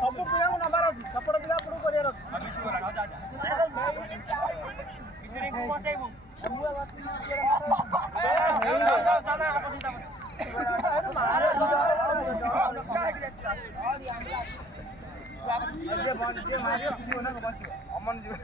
ସବୁ ପିଲାଙ୍କୁ ନବାର ଅଛି ସେପଟ ପିଲା ଆପଣଙ୍କୁ କରିବାର ଅଛି ଅମନ ଯିବ